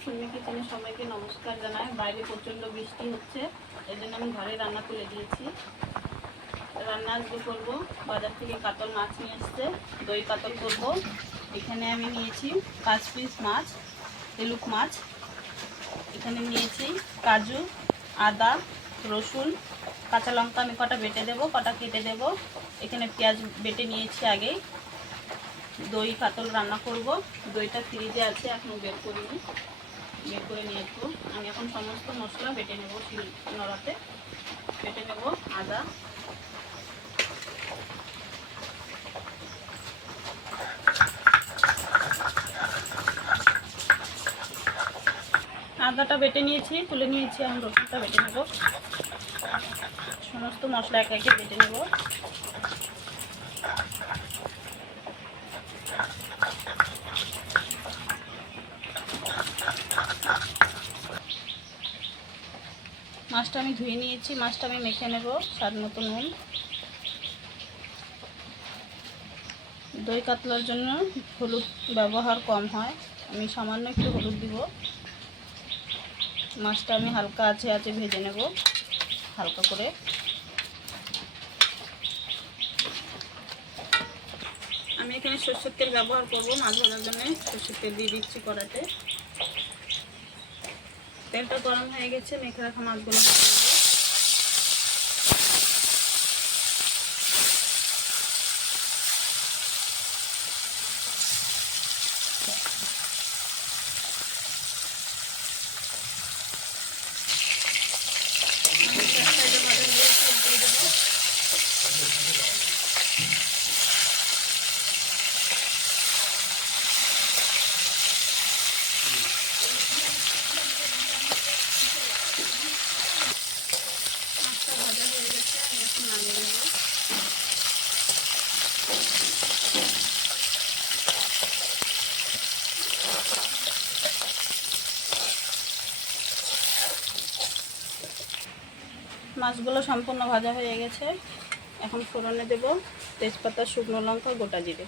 সুমি কিচেনে সবাইকে নমস্কার জানাই। বাইরে প্রচণ্ড বৃষ্টি হচ্ছে, এই জন্য আমি ঘরে রান্না তুলে দিয়েছি। রান্না আজকে করবো, বাজার থেকে কাতল মাছ নিয়ে এসছে, দই কাতল করব। এখানে আমি নিয়েছি 5 পিস মাছ, হেলুক মাছ। এখানে নিয়েছি কাজু, আদা, রসুন, কাঁচা লঙ্কা আমি কটা বেটে দেবো, কটা কেটে দেবো। এখানে পেঁয়াজ বেটে নিয়েছি আগেই। দই কাতল রান্না করব। দইটা ফ্রিজে আছে, এখনও বের করিনি, বের করে নিয়ে আসবো। আমি এখন সমস্ত মশলা বেটে নেব, শিল নোড়াতে বেটে নেব। আদাটা বেটে নিয়েছি, তুলে নিয়েছি। এখন রসুনটা বেটে নেব, সমস্ত মশলা একে একে বেটে নেব। মাছটা আমি ধুয়ে নিয়েছি, মাছটা আমি মেখে নেব। স্বাদ মতো নুন। দই কাতলার জন্য হলুদ ব্যবহার কম হয়, আমি সামান্য একটু হলুদ দিব। মাছটা আমি হালকা আছে ভেজে নেব, হালকা করে। আমি এখানে সরষের তেল ব্যবহার করব মাছ ভাজার জন্য। সরষের তেল দিয়ে দিচ্ছি কড়াতে। তেলটা গরম হয়ে গেছে, মেখে রাখা মাছগুলো মাছগুলো সম্পূর্ণ ভাজা হয়ে গেছে। এখন ফোড়নে দেব তেজপাতা, শুকনো লঙ্কা, গোটা জিরে।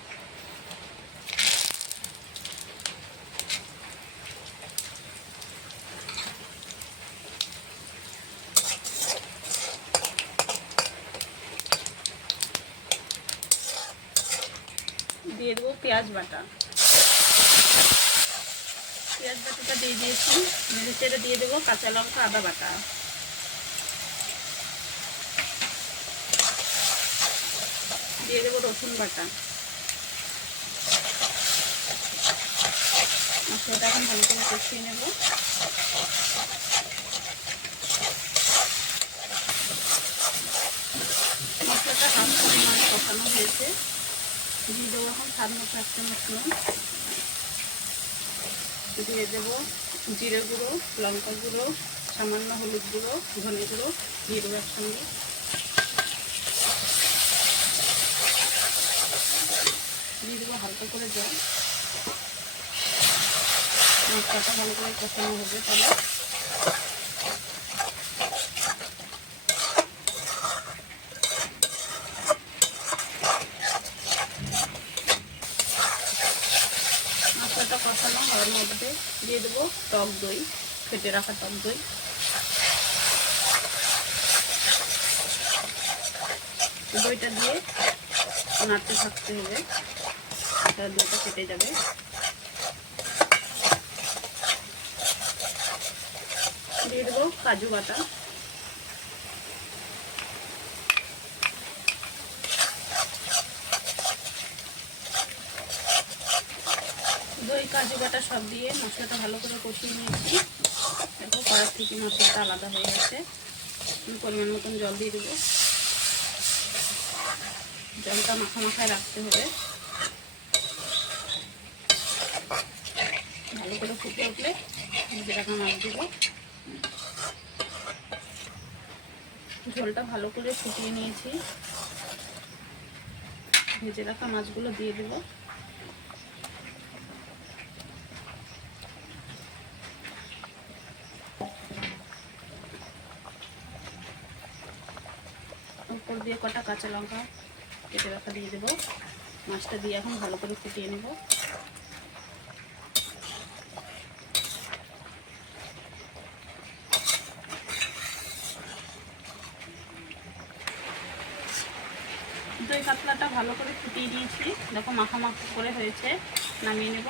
দিয়ে দেবো পেঁয়াজ বাটা। পেঁয়াজ বাটাটা দিয়ে দিয়েছি, নেড়ে চেড়ে দিয়ে দেবো কাঁচা লঙ্কা, আদা বাটা। দিয়ে দেবো রসুন বাটা। মশলাটা এখন ভালো করে কষিয়ে নেব। মশলাটা হাফ পরিমাণ কষানো হয়েছে, দিয়ে দেবো এখন স্বাদ মতো 1 চামচ নুন। দিয়ে দেবো জিরে গুঁড়ো, লঙ্কা গুঁড়ো, সামান্য হলুদ গুঁড়ো, ধনে গুঁড়ো দিয়ে দেবো একসঙ্গে। দিয়ে দেবো হালকা করে জল। মশলাটা ভালো করে কষানো হবে। তাহলে মশলাটা কষানো হওয়ার মধ্যে দিয়ে দেবো টক দই, ফেটে রাখা টক দই। দইটা দিয়ে নাড়তে থাকতে হবে, দইটা কেটে যাবে। দিয়ে দেবো কাজু বাটা। দই কাজু বাটা সব দিয়ে মশলাটা ভালো করে কষিয়ে নিয়েছি। দেখো কড়ার থেকে মশলাটা আলাদা হয়ে গেছে। পরিমাণ মতন জল দিয়ে দেবো। জলটা মাখায় রাখতে হবে। ভালো করে ফুটে উঠলে ভেজে রাখা মাছ দেবো। ঝোলটা ভালো করে ফুটিয়ে নিয়েছি, ভেজে রাখা মাছগুলো দিয়ে দেবো। উপর দিয়ে কটা কাঁচা লঙ্কা কেটে রাখা দিয়ে দেবো। মাছটা দিয়ে এখন ভালো করে ফুটিয়ে নেব। দই কাতলাটা ভালো করে ফুটিয়ে দিয়েছি, দেখো মাখা করে হয়েছে। নামিয়ে নেব।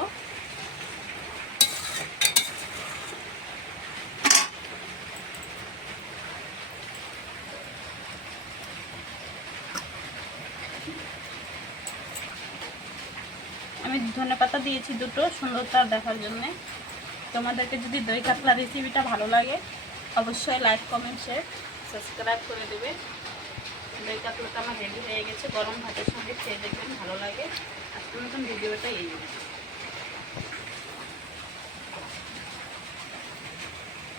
আমি ধনেপাতা দিয়েছি দুটো, সুন্দরতা দেখার জন্যে। তোমাদেরকে যদি দই কাতলা রেসিপিটা ভালো লাগে অবশ্যই লাইক কমেন্ট শেয়ার সাবস্ক্রাইব করে দেবে। দই কাতলাটা আমার রেডি হয়ে গেছে, গরম ভাতের সঙ্গে খেয়ে দেখবেন ভালো লাগে। আজকের মতন ভিডিওটা এই